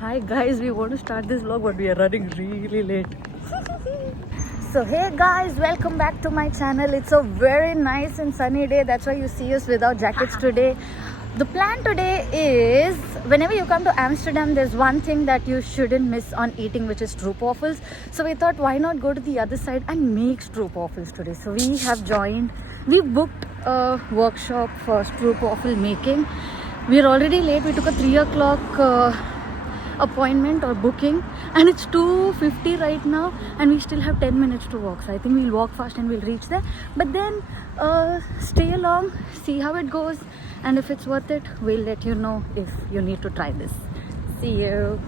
Hi guys, we want to start this vlog but we are running really late. So hey guys, welcome back to my channel. It's a very nice and sunny day. That's why you see us without jackets today. The plan today is, whenever you come to Amsterdam, there's one thing that you shouldn't miss on eating, which is Stroopwafels. So we thought, why not go to the other side and make Stroopwafels today. So we booked a workshop for Stroopwafel making. We are already late. We took a 3 o'clock appointment or booking and it's 2:50 right now and we still have 10 minutes to walk. So I think we'll walk fast and we'll reach there. But then stay along, see how it goes, and if it's worth it, we'll let you know if you need to try this. See you.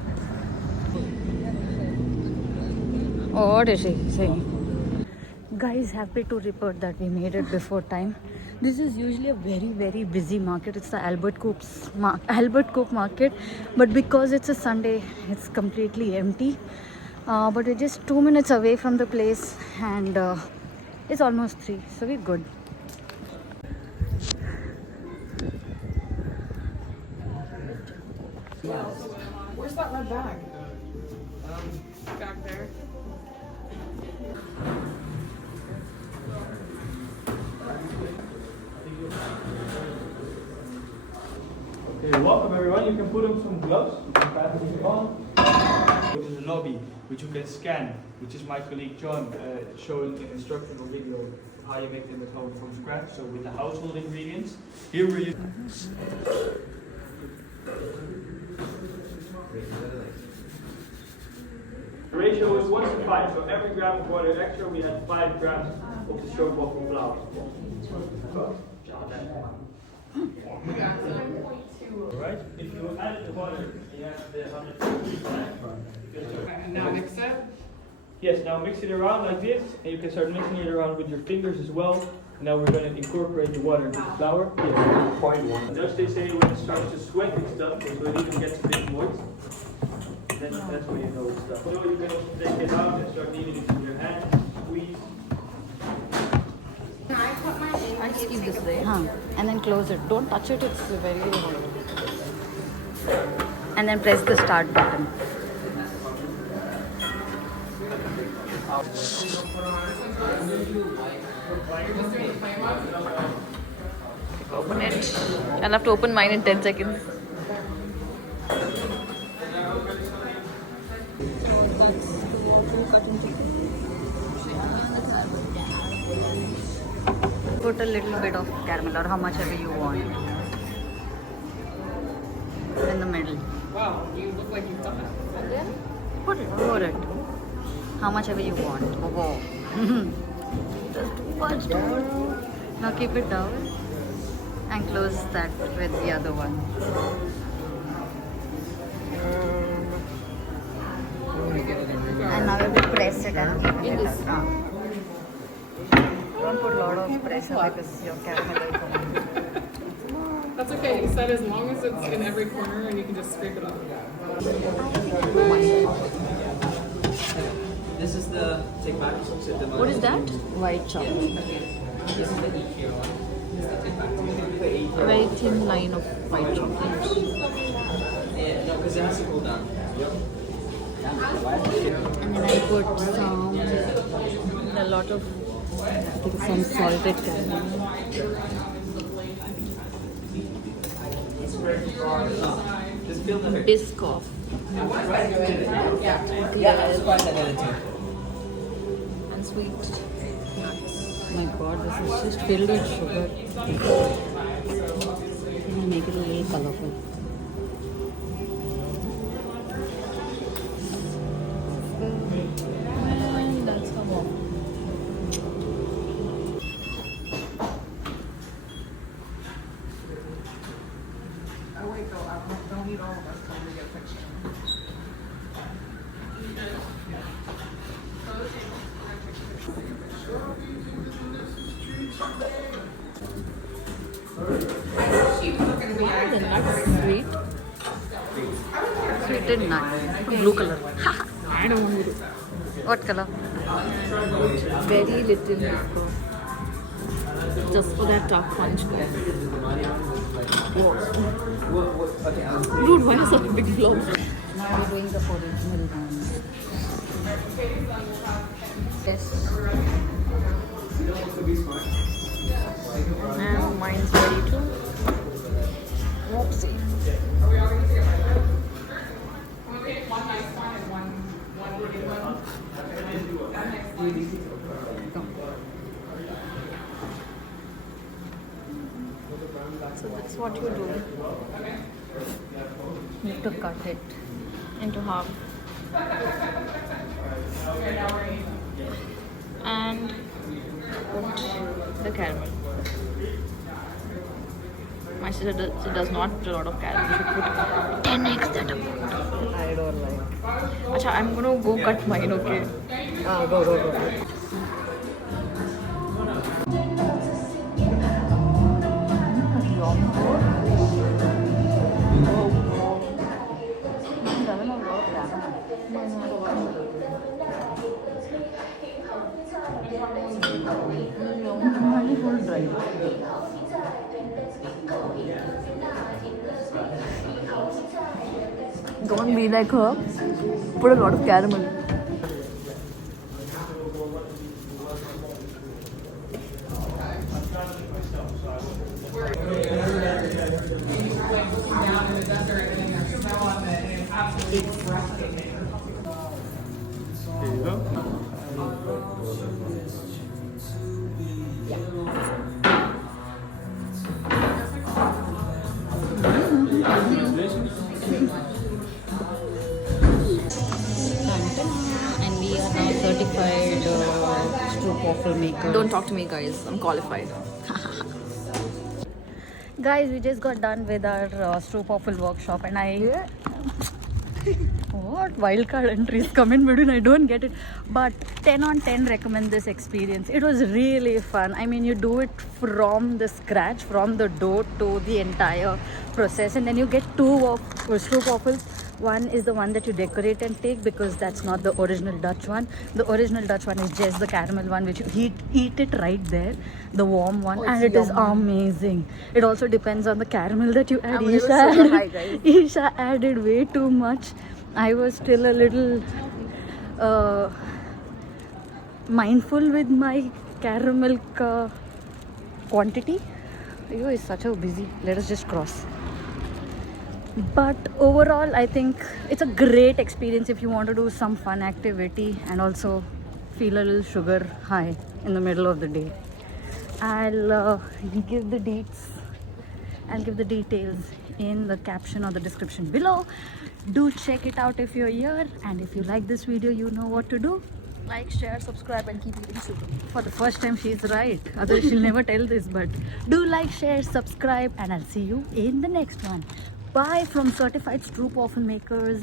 Oh, what is she saying? Guys, happy to report that we made it before time. This is usually a very busy market. It's the Albert Coop market, but because it's a Sunday, it's completely empty. But we're just 2 minutes away from the place and it's almost 3, so we're good. Where's that red bag? Back there. Okay, welcome everyone. You can put on some gloves. You can pass it on. Which is a lobby, which you can scan, which is my colleague John showing an instructional video of how you make them at home from scratch. So with the household ingredients. Here we're using. The ratio is 1:5, so every gram of water extra, we had 5 grams of the stroopwafel flour. Alright, if you add the water, you have the 150. Now mix it. Yes, now mix it around like this, and you can start mixing it around with your fingers as well. Now we're going to incorporate the water into the flour. Yes. Just they say when it starts to sweat and stuff, so it even gets a bit moist. That's when you know it's stuff. So you can also take it out and start kneading it in your hand, squeeze. I just keep this way, and then close it. Don't touch it, it's very hot. And then press the start button. Open it. I'll have to open mine in 10 seconds. Put a little bit of caramel or how much ever you want. In the middle. Wow, you look like you've done it. Put it. How much ever you want. Oh, just too much. Now keep it down and close that with the other one. And now we will press it and keep it up. Don't put a lot of pressure because your caramel will come out. That's okay. You said as long as it's in every corner and you can just scrape it off. This is the take back. What is that? White chocolate. This is the EQ one. This is the take back. A very thin line of white chocolate. Yeah, no, because it has to cool down. And then I put a lot of some salted caramel. Just feel the Biscoff. Yeah, it's quite too. And sweet nuts. My god, this is just filled with sugar. And make it a little colorful. And that's come off. Oh wait, don't eat all of us until we get a picture. The nuts sweet. Sweetened nut. Blue color. I don't want to. What color? Very little bisco. Just for that tough punch. Dude, why are such big blobs? Now we're doing the original one. Yes. And mine's ready too. Whoopsie. One nice one and one good one. So that's what you do. You need to cut it into half. And put the caramel. My sister does not put a lot of caramel. She put 10x that amount. I don't like. Acha, I'm gonna go cut mine, okay? Go. Don't be like her. Put a lot of caramel. There you go. And we are now certified Stroopwafel maker. Don't talk to me, guys. I'm qualified. Guys, we just got done with our Stroopwafel workshop, and I. What wildcard entries come in between? I don't get it. But 10 on 10 recommend this experience. It was really fun. I mean, you do it from the scratch, from the dough to the entire process, and then you get two of Stroopwafels. One is the one that you decorate and take, because that's not the original Dutch one. The original Dutch one is just the caramel one, which you eat it right there, the warm one, and it is amazing. It also depends on the caramel that you add. Isha added way too much. I was still a little mindful with my caramel quantity. You is such a busy. Let us just cross. But overall, I think it's a great experience if you want to do some fun activity and also feel a little sugar high in the middle of the day. I'll give the details in the caption or the description below. Do check it out if you're here, and if you like this video, you know what to do. Like, share, subscribe, and keep eating sugar. For the first time, she's right. Otherwise, she'll never tell this, but do like, share, subscribe, and I'll see you in the next one. Bye from certified Stroopwafel makers.